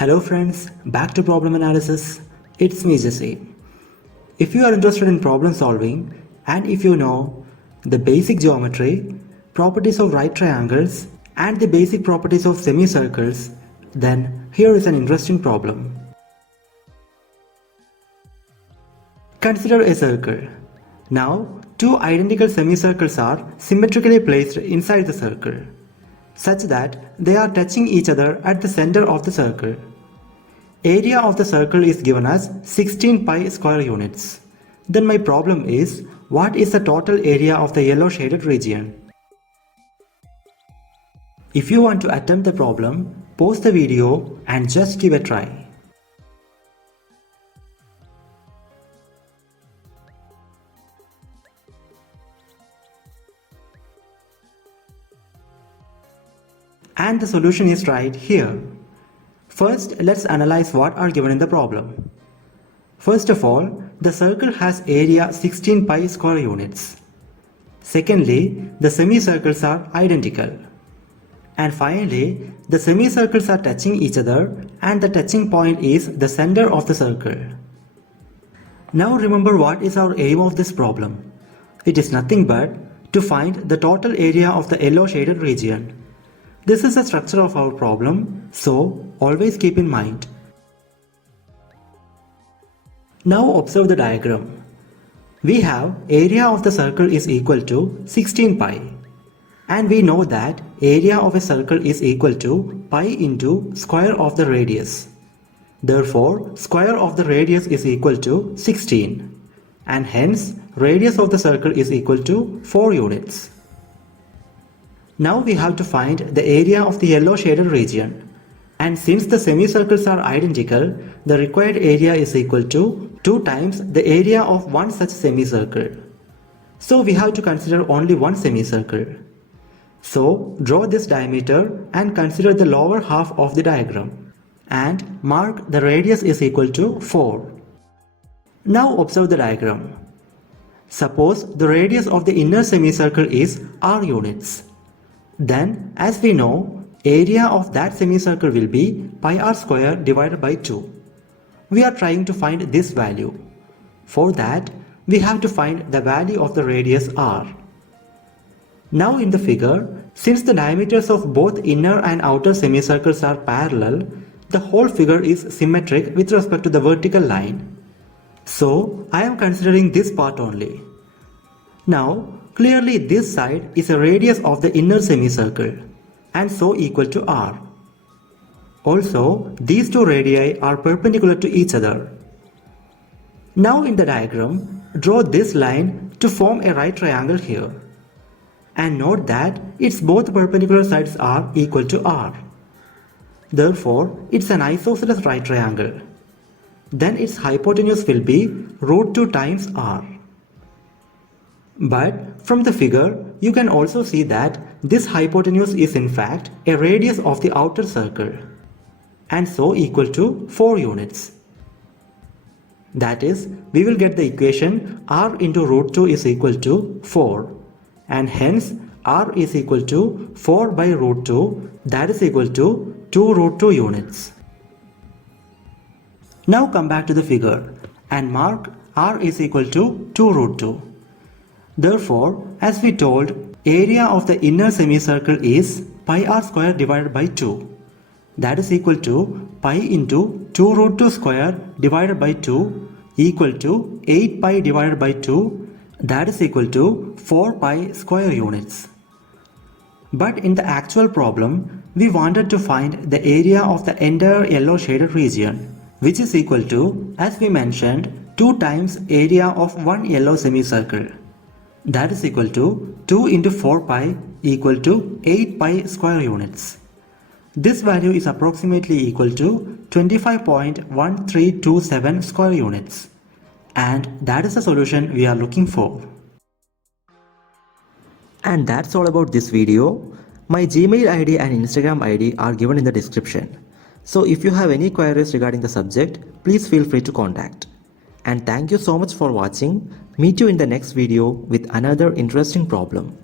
Hello friends, back to problem analysis. It's me Jesse. If you are interested in problem solving and if you know the basic geometry, properties of right triangles and the basic properties of semicircles, then here is an interesting problem. Consider a circle. Now, two identical semicircles are symmetrically placed inside the circle, such that they are touching each other at the center of the circle. Area of the circle is given as 16 pi square units. Then my problem is, what is the total area of the yellow shaded region? If you want to attempt the problem, pause the video and just give a try. And the solution is right here. First, let's analyze what are given in the problem. First of all, the circle has area 16 pi square units. Secondly, the semicircles are identical. And finally, the semicircles are touching each other and the touching point is the center of the circle. Now remember what is our aim of this problem. It is nothing but to find the total area of the yellow shaded region. This is the structure of our problem, so always keep in mind. Now observe the diagram. We have area of the circle is equal to 16 pi. And we know that area of a circle is equal to pi into square of the radius. Therefore, square of the radius is equal to 16. And hence, radius of the circle is equal to 4 units. Now we have to find the area of the yellow shaded region. And since the semicircles are identical, the required area is equal to 2 times the area of one such semicircle. So we have to consider only one semicircle. So draw this diameter and consider the lower half of the diagram. And mark the radius is equal to 4. Now observe the diagram. Suppose the radius of the inner semicircle is r units. Then, as we know, area of that semicircle will be pi r square divided by 2. We are trying to find this value. For that, we have to find the value of the radius r. Now in the figure, since the diameters of both inner and outer semicircles are parallel, the whole figure is symmetric with respect to the vertical line. So, I am considering this part only. Now, clearly this side is a radius of the inner semicircle and so equal to r. Also, these two radii are perpendicular to each other. Now in the diagram, draw this line to form a right triangle here. And note that its both perpendicular sides are equal to r. Therefore, it's an isosceles right triangle. Then its hypotenuse will be root 2 times r. But from the figure, you can also see that this hypotenuse is in fact a radius of the outer circle and so equal to 4 units. That is, we will get the equation r into root 2 is equal to 4 and hence r is equal to 4 by root 2, that is equal to 2 root 2 units. Now come back to the figure and mark r is equal to 2 root 2. Therefore, as we told, area of the inner semicircle is pi r square divided by 2. That is equal to pi into 2 root 2 square divided by 2 equal to 8 pi divided by 2, that is equal to 4 pi square units. But in the actual problem, we wanted to find the area of the entire yellow shaded region, which is equal to, as we mentioned, 2 times area of one yellow semicircle. That is equal to 2 into 4 pi equal to 8 pi square units. This value is approximately equal to 25.1327 square units. And that is the solution we are looking for. And that's all about this video. My Gmail ID and Instagram ID are given in the description. So if you have any queries regarding the subject, please feel free to contact. And thank you so much for watching. Meet you in the next video with another interesting problem.